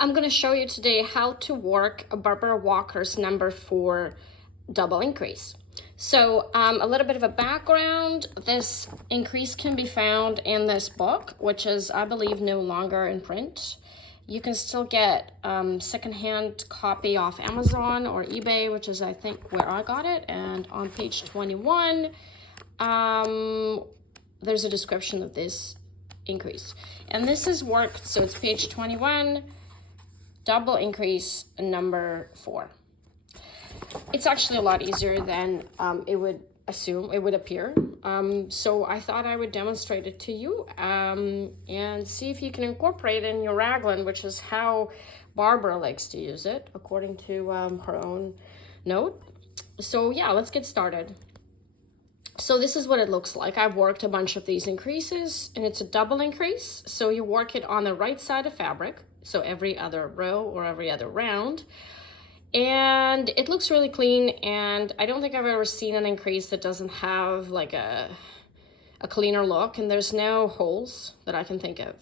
I'm going to show you today how to work Barbara Walker's number 4 double increase. So a little bit of a background. This increase can be found in this book, which is, I believe, no longer in print. You can still get secondhand copy off Amazon or eBay, which is, I think, where I got it. And on page 21, there's a description of this increase. And this is worked, so it's page 21, double increase number 4. It's actually a lot easier than it would appear. So I thought I would demonstrate it to you and see if you can incorporate it in your raglan, which is how Barbara likes to use it, according to her own note. So yeah, let's get started. So this is what it looks like. I've worked a bunch of these increases, and it's a double increase. So you work it on the right side of fabric, so every other row or every other round. And it looks really clean, and I don't think I've ever seen an increase that doesn't have like a cleaner look, and there's no holes that I can think of.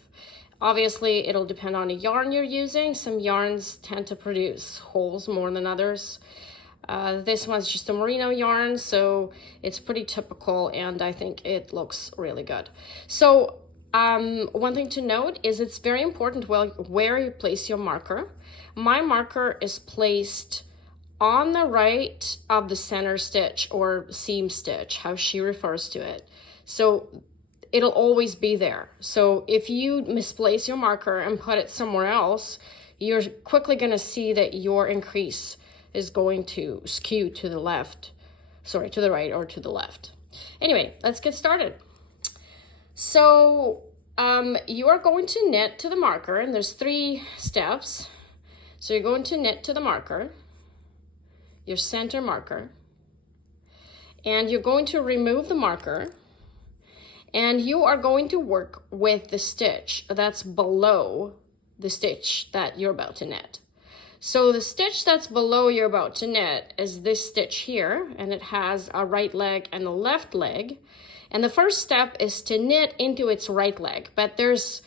Obviously, it'll depend on the yarn you're using. Some yarns tend to produce holes more than others. This one's just a merino yarn, so it's pretty typical, and I think it looks really good. So one thing to note is it's very important where you place your marker. My marker is placed on the right of the center stitch, or seam stitch, how she refers to it. So it'll always be there. So if you misplace your marker and put it somewhere else, you're quickly going to see that your increase is going to skew to the left, sorry, to the right or to the left. Anyway, let's get started. So you are going to knit to the marker, and there's 3 steps. So you're going to knit to the marker, your center marker, and you're going to remove the marker, and you are going to work with the stitch that's below the stitch that you're about to knit. So the stitch that's below you're about to knit is this stitch here, and it has a right leg and a left leg. And the first step is to knit into its right leg, but there's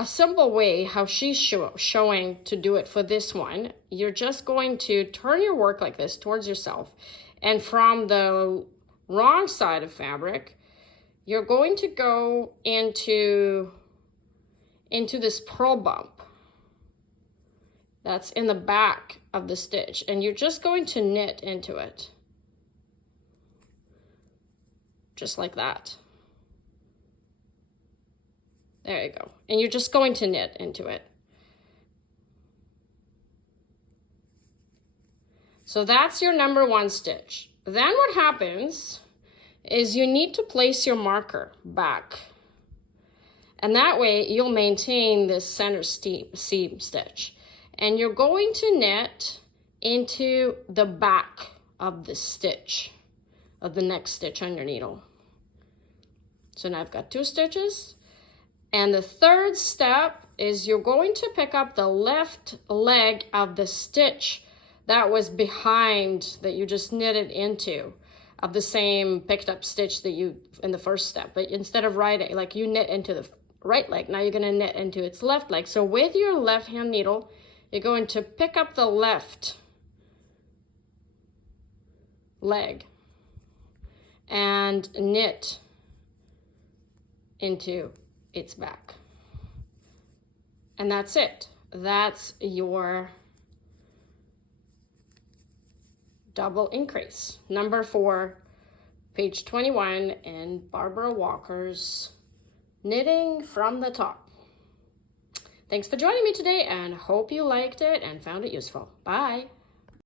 a simple way how she's showing to do it for this one. You're just going to turn your work like this towards yourself, and from the wrong side of fabric, you're going to go into this purl bump that's in the back of the stitch, and you're just going to knit into it, just like that. There you go. And you're just going to knit into it. So that's your number 1 stitch. Then what happens is you need to place your marker back. And that way you'll maintain this center seam stitch. And you're going to knit into the back of the stitch, of the next stitch on your needle. So now I've got 2 stitches. And the third step is you're going to pick up the left leg of the stitch that was behind, that you just knitted into, of the same picked up stitch that you in the first step. But instead of right, like you knit into the right leg, now you're going to knit into its left leg. So with your left hand needle, you're going to pick up the left leg and knit into its back. And that's it. That's your double increase. Number 4, page 21 in Barbara Walker's Knitting from the Top. Thanks for joining me today, and hope you liked it and found it useful. Bye.